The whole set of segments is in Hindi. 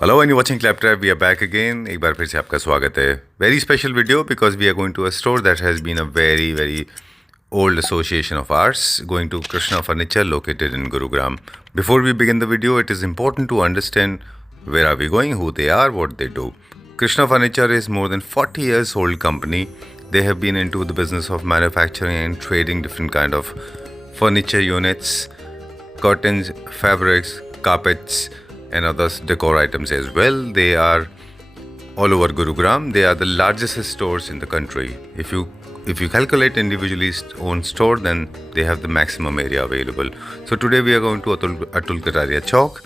Hello and you watching Claptrap we are back again. एक बार फिर से आपका स्वागत है। Very special video because we are going to a store that has been a very very old association of ours, going to Krishna Furniture located in Gurugram. Before we begin the video, it is important to understand where are we going, who they are, what they do. Krishna Furniture is more than 40 years old company. They have been into the business of manufacturing and trading different kind of furniture units, curtains, fabrics, carpets and others decor items as well. They are all over Gurugram. They are the largest stores in the country. If you calculate individually owned store, then they have the maximum area available. So today we are going to Atul Kataria Chowk,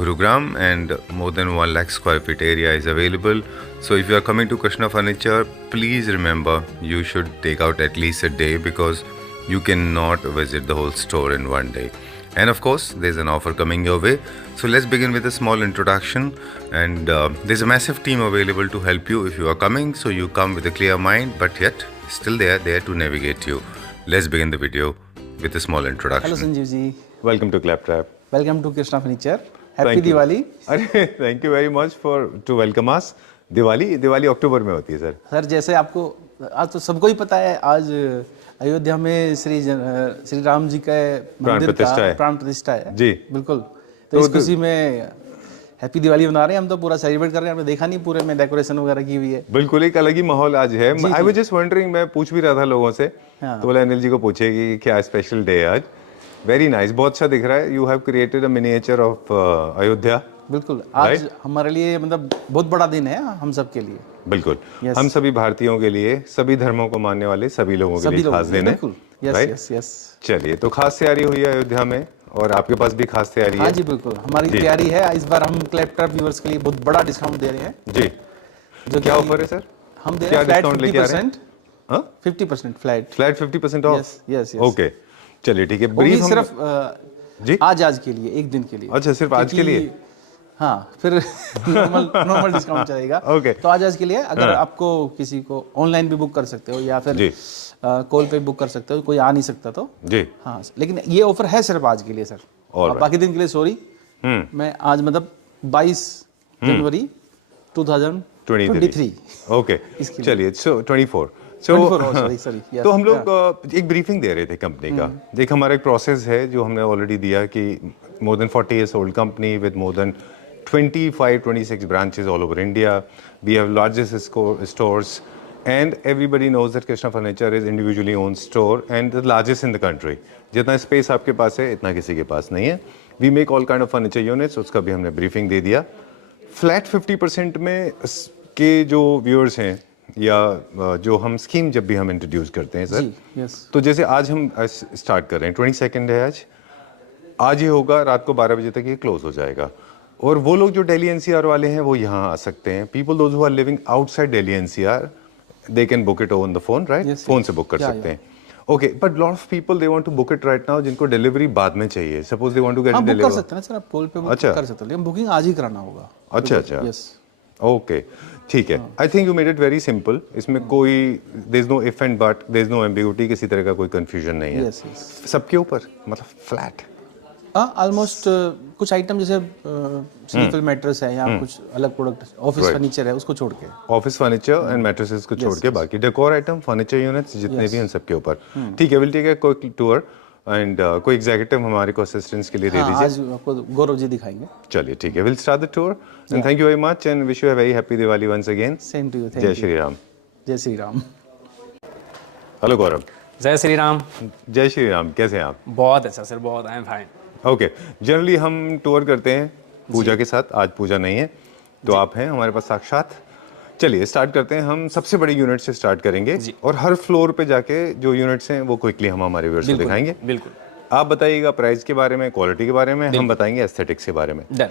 Gurugram, and more than 1 lakh square feet area is available. So if you are coming to Krishna Furniture, please remember you should take out at least a day because you cannot visit the whole store in one day. And of course, there's an offer coming your way. So let's begin with a small introduction. And there's a massive team available to help you if you are coming. So you come with a clear mind, but yet still they are there to navigate you. Let's begin the video with a small introduction. Hello Sanjeev ji, welcome to Claptrap. Welcome to Krishna furniture. Happy Diwali. अरे thank you very much for to welcome us. Diwali अक्टूबर में होती है सर। सर जैसे आपको आज तो सबको ही पता है, आज अयोध्या में श्री राम जी के मंदिर का प्राण प्रतिष्ठा है जी, बिल्कुल। तो इस खुशी में हैप्पी दिवाली मना रहे हैं, हम तो पूरा सेलिब्रेट कर रहे हैं। आपने देखा नहीं, पूरे में डेकोरेशन वगैरह की हुई है। बिल्कुल एक अलग ही माहौल आज है। आई वाज जस्ट वंडरिंग, मैं पूछ भी रहा था लोगों से, तो बोला अनिल जी को पूछे कि क्या स्पेशल डे है आज। वेरी नाइस, बहुत अच्छा दिख रहा है। You have created a miniature of Ayodhya. बिल्कुल, आज हमारे लिए मतलब बहुत बड़ा दिन है हम सब के लिए। बिल्कुल, हम सभी भारतीयों के लिए, सभी धर्मों को मानने वाले सभी लोगों के लिए खास दिन है। राइट, चलिए तो खास तैयारी हुई है अयोध्या में और आपके पास भी खास तैयारी है। हाँ जी बिल्कुल, हमारी तैयारी है। इस बार हम क्लैपट्रैप व्यूअर्स के लिए बहुत बड़ा डिस्काउंट दे रहे हैं जी। जो क्या ऑफर है सर? हम दे रहे हैं फ्लैट 50%। हाँ, 50% फ्लैट 50% ऑफ। यस। ओके, चलिए ठीक है। ब्रीफ सिर्फ जी आज के लिए, एक दिन के लिए। अच्छा, सिर्फ आज के लिए? हाँ, फिर नॉर्मल डिस्काउंट चलेगा। ओके, तो आज के लिए अगर आपको किसी को ऑनलाइन भी बुक कर सकते हो या फिर कॉल पे बुक कर सकते हो, कोई आ नहीं सकता तो जी। हाँ, लेकिन ये ऑफर है सिर्फ आज के लिए सर। बाकी दिन के लिए सॉरी। मैं आज मतलब 22 जनवरी 2023। ओके, चलिए। सो 24 तो हम लोग एक ब्रीफिंग दे रहे थे कंपनी का। देख, हमारा एक प्रोसेस है जो हमने ऑलरेडी दिया कि more than 40 years old company with more than 26 branches all over India. We have largest stores and everybody knows that Krishna Furniture is individually owned store and the largest in the country. जितना स्पेस आपके पास है इतना किसी के पास नहीं है। We make all kind of furniture units, उसका भी हमने ब्रीफिंग दे दिया। फ्लैट 50% में के जो व्यूअर्स हैं या जो हम स्कीम जब भी हम इंट्रोड्यूस करते हैं सर, तो जैसे आज हम स्टार्ट कर रहे हैं, 22 है आज ही होगा, रात को 12 बजे तक ये क्लोज हो जाएगा। और वो लोग जो दिल्ली एनसीआर वाले हैं वो यहाँ आ सकते हैं। People those who are living outside Delhi NCR, they can book it on the phone, right? Phone से बुक कर सकते हैं। Okay, but lot of people they want to book it right now, जिनको डिलीवरी बाद में चाहिए। Suppose they want to get delivery, कर सकते हैं सर, आप कॉल पे बुक कर सकते हैं, लेकिन बुकिंग आज ही कराना होगा। अच्छा, यस, ओके, ठीक है। I think you made it very simple. इसमें कोई there is no if and but, there is no ambiguity, किसी तरह का कोई कंफ्यूजन नहीं है। सबके ऊपर मतलब फ्लैट ऑलमोस्ट कुछ आइटम जैसे सिंपल मैट्रेस है या कुछ अलग प्रोडक्ट, ऑफिस फर्नीचर है, उसको छोड़ के, ऑफिस फर्नीचर एंड मैट्रेसेस को छोड़ के बाकी डेकोर आइटम, फर्नीचर यूनिट्स जितने भी हैं सबके ऊपर। ठीक है, will take a quick tour and कोई एग्जीक्यूटिव हमारे को असिस्टेंस के लिए दे दीजिए। आज आपको गौरव जी दिखाएंगे। चलिए ठीक है, will start the tour and thank you very much and wish you a very happy Diwali once again. Same to you. जय श्री राम। जय श्री राम। हेलो गौरव। जय श्री राम। जय श्री राम, कैसे हैं आप? बहुत अच्छा सर, बहुत, I am fine. Okay, generally हम टूर करते हैं पूजा के साथ। आज पूजा नहीं है तो आप हैं हमारे पास साक्षात। चलिए स्टार्ट करते हैं। हम सबसे बड़े यूनिट से स्टार्ट करेंगे और हर फ्लोर पे जाके जो यूनिट्स हैं वो क्विकली हम हमारे व्यूअर्स को दिखाएंगे। बिल्कुल, आप बताइएगा प्राइस के बारे में, क्वालिटी के बारे में, हम बताएंगे एस्थेटिक्स के बारे में। डन।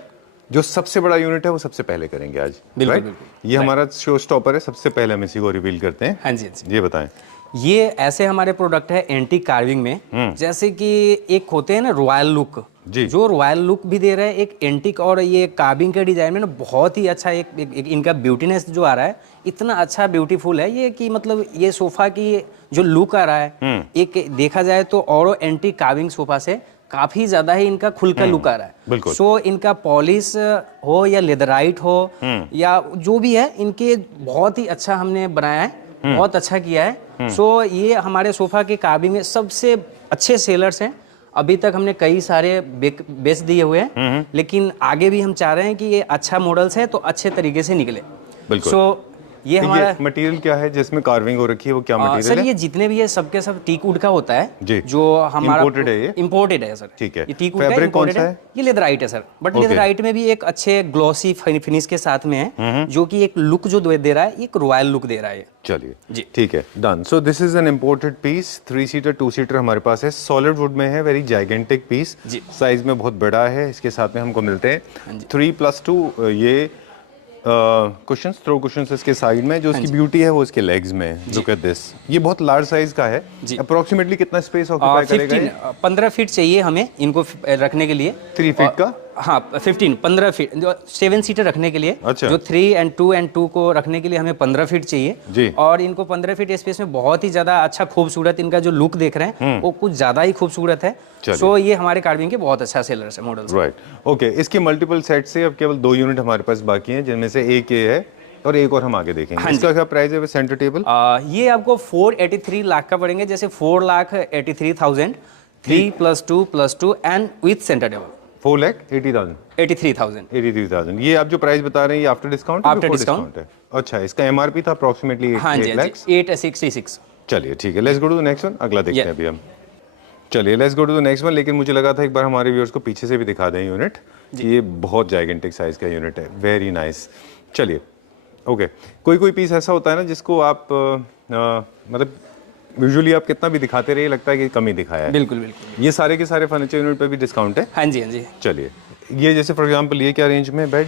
जो सबसे बड़ा यूनिट है वो सबसे पहले करेंगे आज। बिल्कुल, ये हमारा शो स्टॉपर है, सबसे पहले हम इसी को रिवील करते हैं। हाँ जी। ये बताएं। ये ऐसे हमारे प्रोडक्ट है एंटीक कार्विंग में, जैसे कि एक होते हैं ना रॉयल लुक, जो रॉयल लुक भी दे रहे हैं, एक एंटीक और ये कार्विंग के डिजाइन में ना बहुत ही अच्छा एक इनका ब्यूटीनेस जो आ रहा है, इतना अच्छा ब्यूटीफुल है ये कि मतलब ये सोफा की जो लुक आ रहा है, एक देखा जाए तो और एंटीक कार्विंग सोफा से काफी ज्यादा ही इनका खुल का लुक आ रहा है। बिल्कुल। सो इनका पॉलिश हो या लेदराइट हो या जो भी है, इनके बहुत ही अच्छा हमने बनाया है, बहुत अच्छा किया है। सो ये हमारे सोफा के कार्विंग में सबसे अच्छे सेलर्स हैं। अभी तक हमने कई सारे बेच दिए हुए हैं, लेकिन आगे भी हम चाह रहे हैं कि ये अच्छा मॉडल्स है तो अच्छे तरीके से निकले। बिल्कुल। सो ये हमारा मटेरियल क्या है जिसमें कार्विंग हो रखी है, वो क्या मटेरियल सर है? ये जितने भी है सबके सब टीक वुड का होता है जी। जो हमारा Imported है ये? इम्पोर्टेड है सर। ठीक है। ये टीक वुड का Fabric कौन imported सा है। है? ये लेदराइट है सर, बट लेदराइट में भी एक अच्छे ग्लॉसी फिनिश के साथ में है, जो कि एक लुक जो दे रहा है, एक रॉयल लुक दे रहा है। चलिए जी। ठीक है, done. So this is an imported piece, 3 seater 2 seater हमारे पास है, सॉलिड वुड में है, वेरी जाइगेंटिक पीस, जी। साइज में बहुत बड़ा है। इसके साथ में हमको मिलते हैं 3+2 ये कुशंस, थ्रो कुशंस इसके साइड में। जो इसकी ब्यूटी है वो इसके लेग्स में है। लुक एट दिस, ये बहुत लार्ज साइज का है। अप्रोक्सीमेटली कितना स्पेस ऑक्यूपाई करेगा ये? 15 फीट चाहिए हमें इनको रखने के लिए। 3 फीट का? हाँ 15 फीट, जो 7 सीटर रखने के लिए। अच्छा। जो 3 and 2 को रखने के लिए हमें 15 फीट चाहिए जी। और इनको 15 फीट स्पेस में बहुत ही ज्यादा अच्छा खूबसूरत इनका जो लुक देख रहे हैं वो कुछ ज्यादा ही खूबसूरत है। सो ये हमारे कार्विंग के बहुत अच्छा सेलर है मॉडल। Right, okay. इसके मल्टीपल सेट से अब केवल 2 यूनिट हमारे पास बाकी हैं, जिनमें से एक ये है और एक और हम आगे देखेंगे। इसका क्या प्राइस है सेंटर टेबल? ये आपको 483 लाख का पड़ेंगे, जैसे 4,83,000, 3+2+2 एंड विथ सेंटर टेबल 4,80,000 83,000। ये आप जो प्राइस बता रहे हैं ये आफ्टर डिस्काउंट? आफ्टर डिस्काउंट है। अच्छा, इसका एमआरपी था अप्रोक्सीमेटली 8 लाख। 866। चलिए ठीक है, let's go to the next one. अगला देखते हैं अभी हम। चलिए let's go to the next one. लेकिन मुझे लगा था एक बार हमारे व्यूअर्स को पीछे से भी दिखा दें यूनिट, कि ये बहुत जाइगेंटिक साइज का यूनिट है, वेरी नाइस। चलिए ओके, कोई पीस ऐसा होता है ना जिसको आप मतलब यूजुअली आप कितना भी दिखाते रहिए लगता है कि कम ही दिखाया है। बिल्कुल बिल्कुल। ये सारे के सारे फर्नीचर यूनिट पे भी डिस्काउंट है? हाँ जी हाँ जी। चलिए, ये जैसे फॉर एग्जांपल ये क्या रेंज में बेड?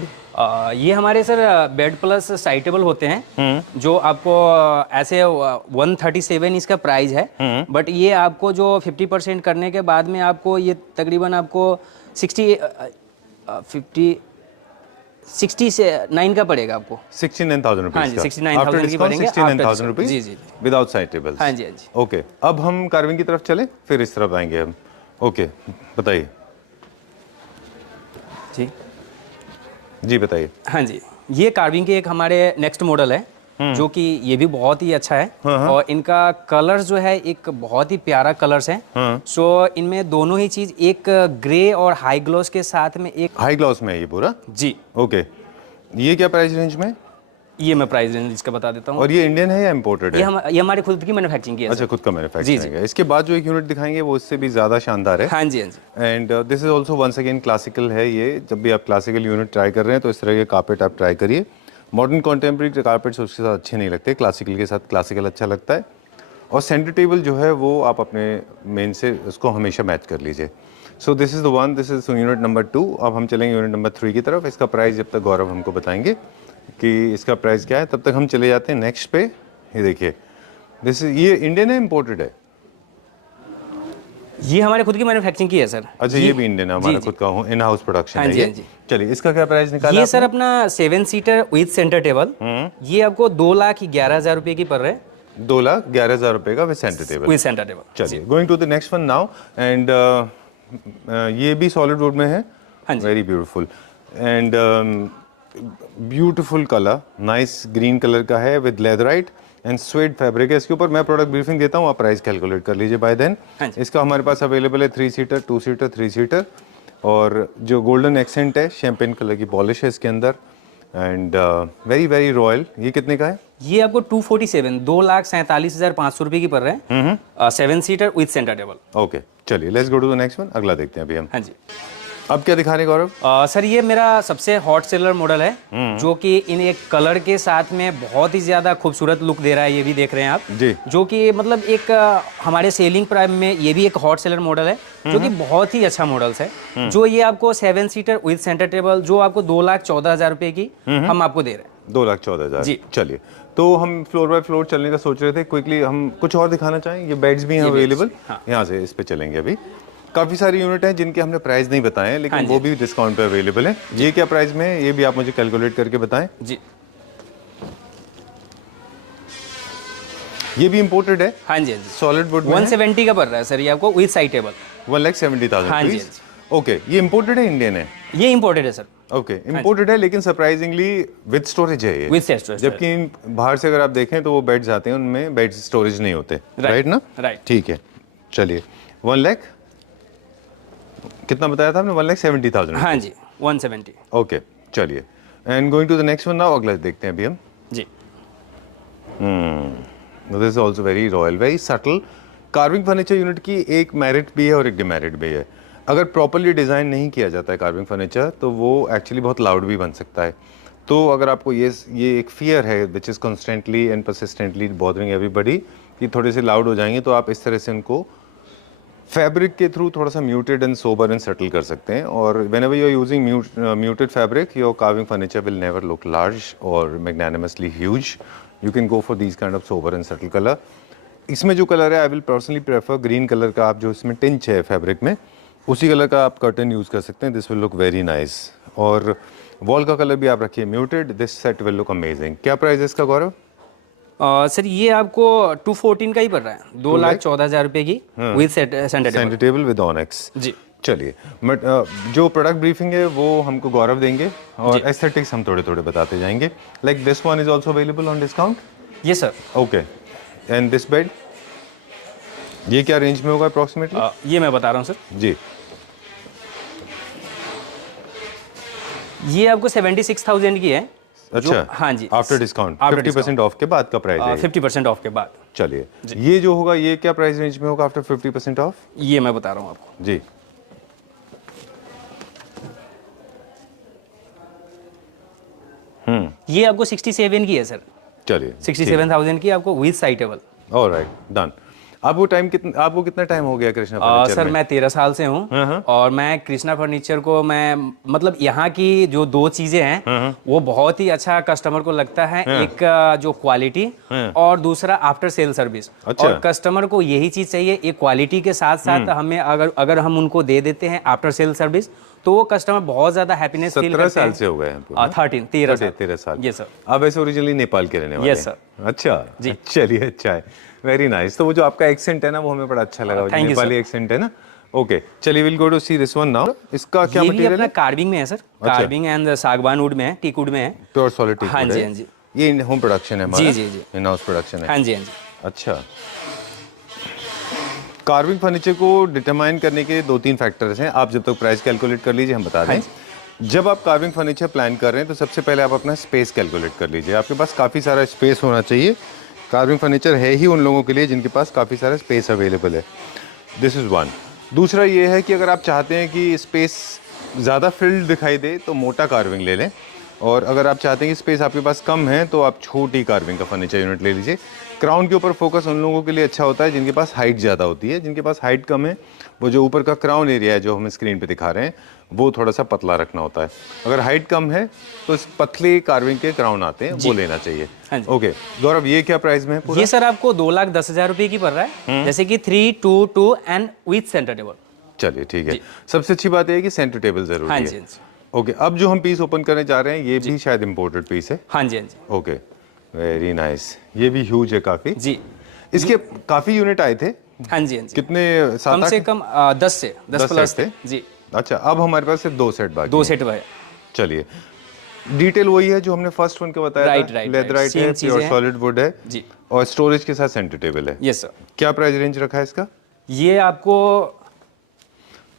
ये हमारे सर बेड प्लस साइटेबल होते हैं, जो आपको ऐसे 137 इसका प्राइस है, बट ये आपको जो 50% करने के बाद में आपको ये तकरीबन आपको 69 का पड़ेगा आपको। 69,000 रुपीज। हाँ जी, 69,000 की पड़ेंगे। 69,000 रुपीज जी जी विदाउट साइड टेबल। हाँ जी हाँ जी। ओके, अब हम कार्विंग की तरफ चले, फिर इस तरफ आएंगे हम। ओके बताइए जी बताइए। हाँ जी, ये कार्विंग के एक हमारे नेक्स्ट मॉडल है, जो कि ये भी बहुत ही अच्छा है। और इनका कलर्स जो है एक बहुत ही प्यारा कलर्स है। सो इनमें दोनों ही चीज, एक ग्रे और हाई ग्लॉस के साथ में एक हाई ग्लॉस में है ये पूरा? जी। ओके, ये क्या प्राइस रेंज में? ये मैं प्राइस रेंज इसका बता देता हूँ। और ये इंडियन है या इम्पोर्टेड है? ये हमारी खुद की मैन्युफैक्चरिंग की है। अच्छा, खुद का मैन्युफैक्चरिंग है। इसके बाद जो एक यूनिट दिखाएंगे वो इससे भी ज्यादा शानदार है। हाँ जी हाँ जी। And this is also once again classical है ये। जब भी आप क्लासिकल यूनिट ट्राई कर रहे हैं तो इस तरह के कारपेट आप ट्राई करिए। मॉडर्न कॉन्टेम्प्रेरी कारपेट्स उसके साथ अच्छे नहीं लगते, क्लासिकल के साथ क्लासिकल अच्छा लगता है। और सेंटर टेबल जो है वो आप अपने मेन से उसको हमेशा मैच कर लीजिए। सो this is the one, this is unit number 2। अब हम चलेंगे यूनिट नंबर 3 की तरफ। इसका प्राइस जब तक गौरव हमको बताएंगे कि इसका प्राइस क्या है, तब तक हम चले जाते हैं नेक्स्ट पे। ये देखिए, दिस इज, ये इंडियन है इम्पोर्टेड है? ये हमारे खुद की मैन्युफैक्चरिंग की है सर। अच्छा, ये भी इंडियन है, हमारा खुद का इन हाउस प्रोडक्शन है ये। चलिए, इसका क्या प्राइस निकाला ये सर अपना 7 सीटर विद सेंटर टेबल, ये आपको 2,11,000 रुपए की पड़ रहा है। 2,11,000 रुपए का with centre table. With centre table. चलिए, going to the next one now. And ये भी सॉलिड वुड में है। Very beautiful and beautiful colour, nice green colour का है with leatherite and suede fabric है इसके ऊपर। मैं प्रोडक्ट ब्रीफिंग देता हूँ, आप प्राइस कैलकुलेट कर लीजिए बाय देन। इसका हमारे पास अवेलेबल है 3 सीटर, 2 सीटर, 3 सीटर। और जो गोल्डन एक्सेंट है, शैम्पेन कलर की पॉलिश है इसके अंदर एंड वेरी वेरी रॉयल। ये कितने का है? ये आपको 247, 2,47,500 रुपए की पड़ रहा है, 7 seater with centre table. Okay, चलिए let's go to the next one. अगला देखते हैं अभी हम। हाँ जी। अब क्या दिखा रहे हैं गौरव? सर ये मेरा सबसे हॉट सेलर मॉडल है, जो कि इन एक कलर के साथ में बहुत ही ज्यादा खूबसूरत लुक दे रहा है। ये भी देख रहे हैं आप जी, जो कि मतलब एक हमारे सेलिंग प्राइस में ये भी एक हॉट सेलर मॉडल है, जो कि बहुत ही अच्छा मॉडल्स है। जो ये आपको 7 सीटर विद सेंटर टेबल, जो आपको 2,14,000 रुपए की हम आपको दे रहे हैं। 2,14,000 जी। चलिए, तो हम फ्लोर बाय फ्लोर चलने का सोच रहे थे। क्विकली हम कुछ और दिखाना चाहें। ये बेड्स भी हैं अवेलेबल। यहाँ से इस पे चलेंगे। अभी काफी सारी यूनिट हैं जिनके हमने प्राइस नहीं बताए हैं, लेकिन वो भी डिस्काउंट पे अवेलेबल है। ये क्या प्राइस में है ये भी आप मुझे कैलकुलेट करके बताएं। जी, ये भी इंपोर्टेड है? हाँ जी हाँ जी। सॉलिड वुड 170 का पड़ रहा है सर ये आपको विद साइड टेबल। 1,70,000 हाँ जी, रुपीस। ओके, ये इम्पोर्टेड है इंडियन है? ये इम्पोर्टेड है सर। ओके, इम्पोर्टेड है लेकिन सरप्राइजिंगली विद स्टोरेज है ये। With storage. जबकि बाहर से अगर आप देखें तो वो बेड्स आते हैं उनमें बेड स्टोरेज नहीं होते, राइट ना? राइट। ठीक है, चलिए 1 लाख कितना बताया था आपने? 1,70,000। हाँ जी, 170। ओके, चलिए and going to the next one now. अगला देखते हैं अभी हम। जी। This is also very royal, very subtle. Carving furniture unit की एक मेरिट भी है और एक डिमेरिट भी है। अगर प्रॉपरली डिज़ाइन नहीं किया जाता है कार्विंग फर्नीचर तो वो एक्चुअली बहुत लाउड भी बन सकता है। तो अगर आपको ये एक फियर है which is constantly and persistently bothering everybody कि थोड़े से लाउड हो जाएंगे, तो आप इस तरह से उनको फैब्रिक के थ्रू थोड़ा सा muted and sober and settle कर सकते हैं। और whenever you are using muted fabric, your carving furniture will never look large और magnanimously huge. You can go for these kind of sober and settle colour. इसमें जो कलर है, I will personally prefer green colour का। आप जो इसमें टिंच है फैब्रिक में, उसी कलर का आप कर्टन यूज़ कर सकते हैं। This will look very nice. और वॉल का कलर भी आप रखिए muted, this set will look amazing. क्या प्राइस है इसका गौरव? सर ये आपको 214 का ही पड़ रहा है, 2,14,000 रुपए की with centre table with onyx. जी। चलिए, बट जो प्रोडक्ट ब्रीफिंग है वो हमको गौरव देंगे और एस्थेटिक्स हम थोड़े थोड़े बताते जाएंगे। Like this one is also available on discount? Yes sir. Okay, and this bed ये क्या रेंज में होगा अप्रोक्सीमेटली? ये मैं बता रहा हूँ सर। जी, ये आपको 76,000 की है। अच्छा। हाँ जी, आफ्टर डिस्काउंट 50% ऑफ के बाद का प्राइस है? 50% ऑफ के बाद। चलिए, ये जो होगा ये क्या प्राइस रेंज में होगा आफ्टर 50% ऑफ? ये मैं बता रहा हूँ आपको जी। ये आपको 67 की है सर। चलिए, 67,000 की आपको with side table. Alright, done. आपको कितना टाइम हो गया कृष्णा फर्नीचर सर में? मैं 13 साल से हूँ और मैं कृष्णा फर्नीचर को मैं मतलब यहाँ की जो 2 चीजें हैं वो बहुत ही अच्छा कस्टमर को लगता है। एक जो क्वालिटी और दूसरा आफ्टर सेल सर्विस। अच्छा। और कस्टमर को यही चीज चाहिए, एक क्वालिटी के साथ साथ हमें अगर हम उनको दे देते हैं आफ्टर सेल सर्विस तो वो कस्टमर बहुत ज्यादा हैप्पीनेस फील करते हैं। 17 साल से हो गए हैं? 13 साल। ये सर। आप ऐसे ओरिजिनली नेपाल के रहने वाले? Yes sir. अच्छा जी। चलिए, अच्छा है, वेरी नाइस। तो वो जो आपका एक्सेंट है ना वो हमें बड़ा अच्छा लगा, Thank you, नेपाली एक्सेंट है ना। ओके, चलिए will go to see this one now. इसका क्या ये भी मटेरियल अपना है? कार्विंग में है सर। कार्विंग एंड सागवान वुड में है, टीक वुड में है। प्योर सॉलिड टीक हाँ वुड जी, है? हाँ जी। ये होम प्रोडक्शन है हमारा? जी, जी। इन हाउस प्रोडक्शन है? हाँ जी, हाँ जी। अच्छा। कार्विंग फर्नीचर को डिटरमाइन करने के 2-3 फैक्टर्स हैं। आप जब तक प्राइस कैलकुलेट कर लीजिए, हम बता दें। जब आप कार्विंग फर्नीचर प्लान कर रहे हैं तो सबसे पहले आप अपना स्पेस कैलकुलेट कर लीजिए। आपके पास काफ़ी सारा स्पेस होना चाहिए। कार्विंग फर्नीचर है ही उन लोगों के लिए जिनके पास काफ़ी सारा स्पेस अवेलेबल है। This is one. दूसरा ये है कि अगर आप चाहते हैं कि स्पेस ज़्यादा फिल्ड दिखाई दे तो मोटा कार्विंग ले लें, और अगर आप चाहते हैं कि स्पेस आपके पास कम है तो आप छोटी कार्विंग का फर्नीचर यूनिट ले लीजिए। क्राउन के ऊपर फोकस उन लोगों के लिए अच्छा होता है जिनके पास हाइट ज़्यादा होती है। जिनके पास हाइट कम है, वो जो ऊपर का क्राउन एरिया है जो हम स्क्रीन पे दिखा रहे हैं वो थोड़ा सा पतला रखना होता है। अगर हाइट कम है तो इस पतले कार्विंग के क्राउन आते हैं, वो लेना चाहिए। हाँ जी। ओके गौरव, ये क्या प्राइस में है पूरा? ये सर आपको 2,10,000 रुपए की पड़ रहा है, जैसे कि 322 एंड विद सेंटर टेबल। चलिए ठीक है। सबसे अच्छी बात है कि सेंटर टेबल जरूरी हाँ है। जी, हाँ जी। ओके, अब जो हम पीस ओपन करने जा रहे हैं ये भी शायद इम्पोर्टेड पीस है? हाँ जी, हाँ जी। Okay, very nice. ये भी ह्यूज है काफी जी। इसके काफी यूनिट आए थे? हाँ जी, हाँ जी। कितने? कम से कम 10 प्लस थे जी। अच्छा, अब हमारे पास सिर्फ 2 सेट बाकी 2 सेट है। चलिए, डिटेल वही है जो हमने फर्स्ट वन के बताया राइट, था। राइट, लेदराइट है, प्योर सॉलिड वुड है जी, और स्टोरेज के साथ सेंटर टेबल है। Yes sir. क्या प्राइस रेंज रखा है इसका? ये आपको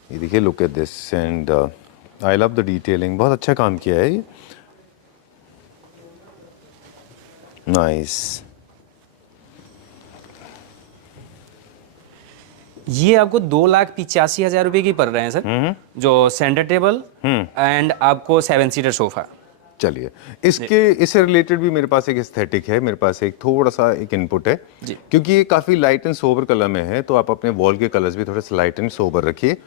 ये देखिए, look at this and I love the detailing. बहुत अच्छा काम किया है ये, नाइस। ये आपको 2,85,000 रुपए की पड़ रहे हैं सर, जो सेंटर टेबल एंड आपको 7 सीटर सोफा। चलिए, इससे रिलेटेड भी मेरे पास एक एस्थेटिक है, मेरे पास एक थोड़ा सा एक इनपुट है जी। क्योंकि ये काफ़ी लाइट एंड सोबर कलर में है, तो आप अपने वॉल के कलर्स भी थोड़े से लाइट एंड सोबर रखिए,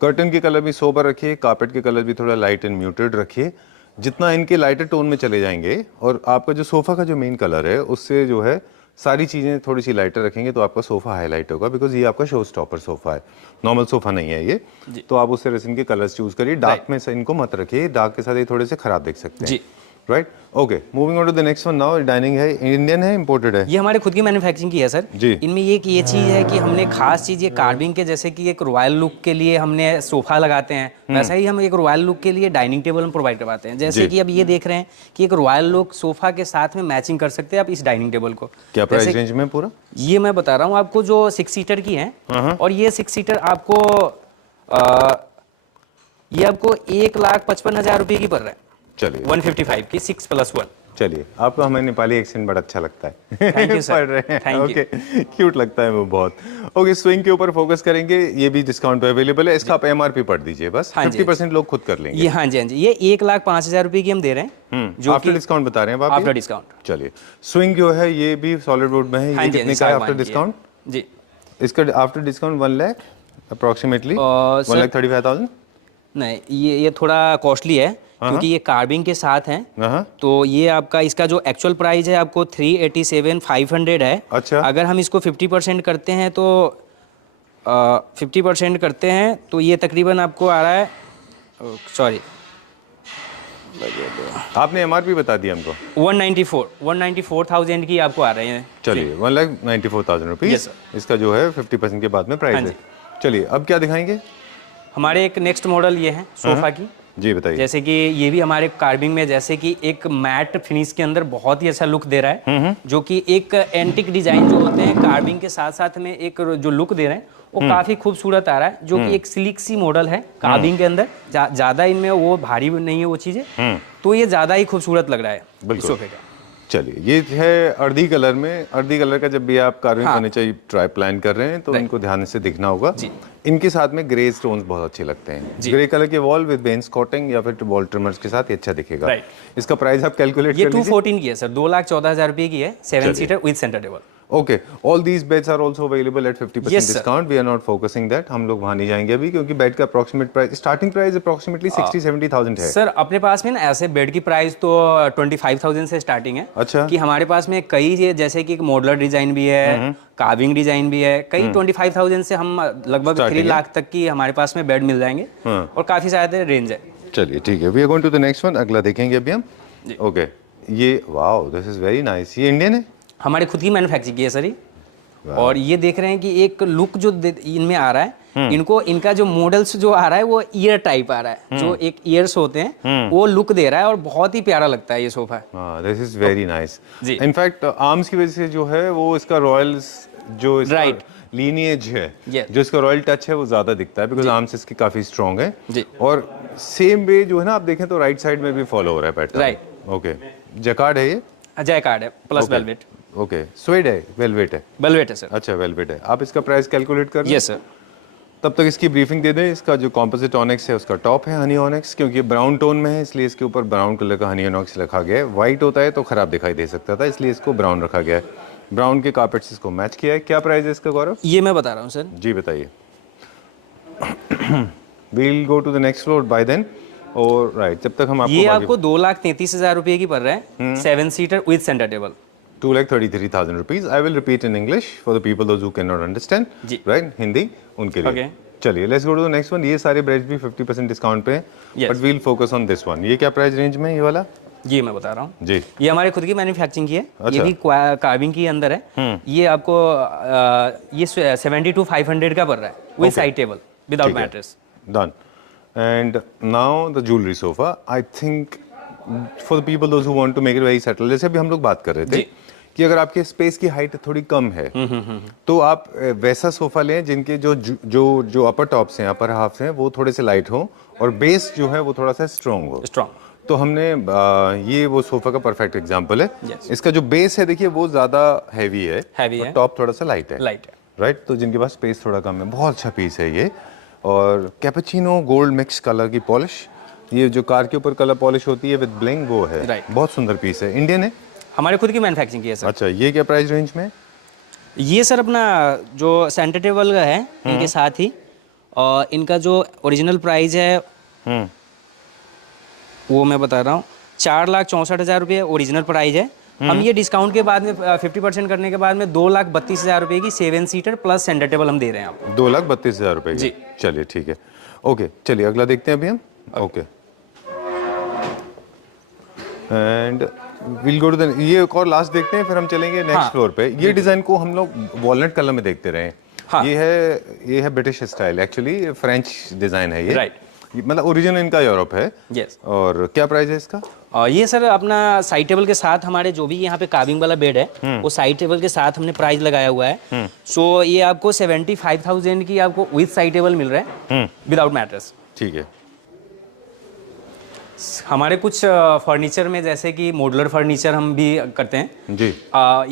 कर्टन के कलर भी सोबर रखिए, कारपेट के कलर भी थोड़ा लाइट एंड म्यूटेड रखिए। जितना इनके लाइटर टोन में चले जाएंगे और आपका जो सोफ़ा का जो मेन कलर है उससे जो है सारी चीज़ें थोड़ी सी लाइटर रखेंगे तो आपका सोफ़ा हाईलाइट होगा, बिकॉज ये आपका शो स्टॉपर सोफ़ा है, नॉर्मल सोफ़ा नहीं है ये। तो आप उस तरह से इनके कलर्स चूज़ करिए। डार्क में से इनको मत रखिए, डार्क के साथ ये थोड़े से ख़राब दिख सकते हैं। Right, okay, moving on to the next one now. Dining है, इंडियन है, इंपोर्टेड है? ये हमारे खुद की मैन्युफैक्चरिंग की है सर जी। इनमें एक ये चीज़ है कि हमने खास चीज़ ये कार्विंग के, जैसे कि एक रॉयल लुक के लिए हमने सोफा लगाते हैं, वैसा ही हम एक रॉयल लुक के लिए डाइनिंग टेबल हम प्रोवाइड करवाते हैं। जैसे कि अब ये देख रहे हैं कि एक रॉयल लुक सोफा के साथ में मैचिंग कर सकते हैं आप इस डाइनिंग टेबल को। क्या प्राइस रेंज में पूरा? ये मैं बता रहा हूँ आपको, जो 6 सीटर की है, और ये 6 सीटर आपको ये आपको 1,55,000 रुपये की पड़ रहा है। चलिए 155 की 6+1। चलिए, आपको हमें नेपाली एक्सेंट बड़ा अच्छा लगता है। Thank you, sir. पढ़ रहे हैं, Thank you. ओके, क्यूट लगता है वो बहुत। ओके, स्विंग के ऊपर फोकस करेंगे, ये भी डिस्काउंट पे अवेलेबल है। इसका आप एमआरपी पढ़ दीजिए बस। हाँ जी, 50% लोग खुद कर लेंगे। ये हाँ जी हाँ जी, ये 1,05,000 रुपये की हम दे रहे हैं, जो आफ्टर डिस्काउंट बता रहे हैं आप? After discount. चलिए, स्विंग जो है ये भी सॉलिड वुड में है। हाँ ये जी, कितने का है आफ्टर डिस्काउंट? जी, इसका after discount 1 lakh approximately, sir- 1,35,000। नहीं ये थोड़ा कॉस्टली है क्योंकि ये कार्विंग के साथ है। हाँ, तो ये आपका इसका जो एक्चुअल प्राइस है आपको 387,500 है। अच्छा। अगर हम इसको 50% करते हैं तो 50% करते हैं तो ये तकरीबन आपको आ रहा है, सॉरी, आपने एमआरपी बता दिया हमको। 194,000 की आपको आ रहे हैं। चलिए 1,94,000 रुपीज Yes, sir. इसका जो है 50% के बाद में प्राइस हाँ है। चलिए, अब क्या दिखाएंगे? हमारे एक नेक्स्ट मॉडल ये है सोफा की। जी बताइए। जैसे कि ये भी हमारे कार्विंग में, जैसे कि एक मैट फिनिश के अंदर बहुत ही अच्छा लुक दे रहा है, जो कि एक एंटिक डिजाइन जो होते हैं कार्विंग के साथ साथ में एक जो लुक दे रहे हैं वो काफी खूबसूरत आ रहा है, जो कि एक स्लिक सी मॉडल है कार्विंग के अंदर। ज्यादा इनमें वो भारी नहीं है वो चीजें, तो ये ज्यादा ही खूबसूरत लग रहा है इस सोफे का। चलिए, ये है अर्दी कलर में। अर्दी कलर का जब भी आप कार्विंग फर्नीचर ट्राई प्लान कर रहे हैं तो इनको ध्यान से देखना होगा। इनके साथ में ग्रे स्टोन्स बहुत अच्छे लगते हैं। ग्रे कलर के वॉल विद वेन्सकोटिंग या फिर वॉल ट्रिमर्स के साथ ये अच्छा दिखेगा। इसका प्राइस आप कैलकुलेट ये कर लीजिए। 214 की है सर, 2,14,000 रुपए की है, 7 seater with centre table. Okay, all these beds are also available at 50% Yes, sir. Discount. We are not focusing that, हम लोग वहां नहीं जाएंगे अभी, क्योंकि बेड का approximate price, starting price approximately 60-70,000 है। सर अपने पास में ना ऐसे बेड की प्राइस तो 25,000 से स्टार्टिंग है। अच्छा। कि हमारे पास में कई, जैसे कि मॉडलर डिजाइन भी है, कार्विंग डिजाइन भी है, कई 25,000 से हम लगभग 3 लाख तक की हमारे पास में बेड मिल जाएंगे, और काफी ज्यादा रेंज है। चलिए ठीक है, we are going to the next one. अगला देखेंगे अभी हम। ओके, ये wow, this is very nice. ये इंडियन है? हमारे खुद की मैन्युफैक्चरिंग की है सर ये। और ये देख रहे हैं कि एक लुक जो इनमें आ रहा है, इनका जो मॉडल्स जो आ रहा है वो ईयर टाइप आ रहा है, जो एक ईयर्स होते हैं वो लुक दे रहा है, और बहुत ही प्यारा लगता है ये sofa. This is very nice. जी। इनफैक्ट आर्म्स की वजह से जो है वो इसका रॉयल्स जो इसका Right. लीनिएज है, Yes. जो इसका रॉयल टच है वो ज्यादा दिखता है, बिकॉज आर्म्स इसकी काफी स्ट्रॉन्ग है। जी। और सेम वे जो है ना, आप देखें तो राइट साइड में भी फॉलो हो रहा है पैटर्न। Right. ओके, जैकार्ड है ये? अजय कार्ड है प्लस वेलवेट। ओके, स्वेड है, वेलवेट है? वेलवेट है सर। अच्छा, वेलवेट है। आप इसका प्राइस कैलकुलेट कर लें। Yes sir. तब तक इसकी ब्रीफिंग दे दें। इसका जो कॉम्पोजिट ऑनिक्स है उसका टॉप है हनी ऑनिक्स, क्योंकि ये ब्राउन टोन में है इसलिए इसके ऊपर ब्राउन कलर का हनी ऑनिक्स रखा गया है। वाइट होता है तो खराब दिखाई दे सकता था, इसलिए इसको ब्राउन रखा गया है। ब्राउन के कार्पेट्स इसको मैच किया है। क्या प्राइस है इसका गौरव? ये मैं बता रहा हूँ सर। जी बताइए। We'll go to the next floor by then. और राइट, जब तक हम ये आपको आपको 2,33,000 रुपए की पड़ रहा है, 7 seater with centre table. 2,33,000 rupees. I will repeat in English for the people those who cannot understand. जी। Right? हिंदी उनके लिए। Okay. चलिए, let's go to the next one. ये सारे ब्रेड्स भी 50% डिस्काउंट पे हैं, Yes. but we'll focus on this one. ये क्या प्राइस रेंज में है ये वाला? ये मैं बता रहा हूँ। जी। ये हमारे खुद की मैन्युफैक्चरिंग की है। अच्छा। ये भी कार्विंग की अंदर है। ये आपको ये 72,500 का पड़ रहा है with Okay. Side table without ठीक है। Mattress. Done. And now the jewelry sofa. I think for the people those who want to make it very subtle, जैसे अभी हम लोग बात कर रहे थे जी। कि अगर आपके स्पेस की हाइट थोड़ी कम है तो आप वैसा सोफा लें जिनके जो अपर टॉप्स हैं, अपर हाफ हैं, वो थोड़े से लाइट हो और बेस जो है वो थोड़ा सा स्ट्रॉन्ग हो। स्ट्रॉन्ग। तो हमने ये वो सोफा का परफेक्ट एग्जांपल है। Yes. इसका जो बेस है देखिए वो ज्यादा हैवी है, Heavy और है। टॉप थोड़ा सा लाइट है। लाइट है। राइट, तो जिनके पास स्पेस थोड़ा कम है, बहुत अच्छा पीस है ये। और कैपेचिनो गोल्ड मिक्स कलर की पॉलिश, ये जो कार के ऊपर कलर पॉलिश होती है विद ब्लिंग, वो है। Right. बहुत सुंदर पीस है। इंडियन है? हमारे खुद की मैन्युफैक्चरिंग की है सर। अच्छा, ये क्या प्राइस रेंज में? ये सर अपना जो सेंटर टेबल का है इनके साथ ही, और इनका जो ओरिजिनल प्राइस है वो मैं बता रहा हूँ, 4,64,000 रुपये ओरिजिनल प्राइस है। हम ये डिस्काउंट के बाद में 50% करने के बाद में 2,32,000 रुपये की 7 सीटर प्लस सेंटर टेबल हम दे रहे हैं आपको। 2,32,000 रुपए की। जी। चलिए ठीक है। ओके, चलिए अगला देखते हैं अभी हम। Okay, and will go to the, ये एक और लास्ट देखते हैं, फिर हम चलेंगे नेक्स्ट फ्लोर पे। ये डिजाइन को हम लोग वॉलनट कलर में देखते रहे। हाँ। ये है British style, actually French design है ये। राइट। मतलब ओरिजिन इनका यूरोप है। यस। और क्या प्राइस है इसका? ये सर अपना साइड टेबल के साथ हमारे जो भी यहाँ पे कार्विंग वाला बेड है वो साइड टेबल के साथ हमने प्राइस लगाया हुआ है। सो ये आपको 75,000 की आपको विद साइड टेबल मिल रहा है विदाउट मैट्रेस। ठीक है। हमारे कुछ फर्नीचर में जैसे कि मॉडुलर फर्नीचर हम भी करते हैं जी।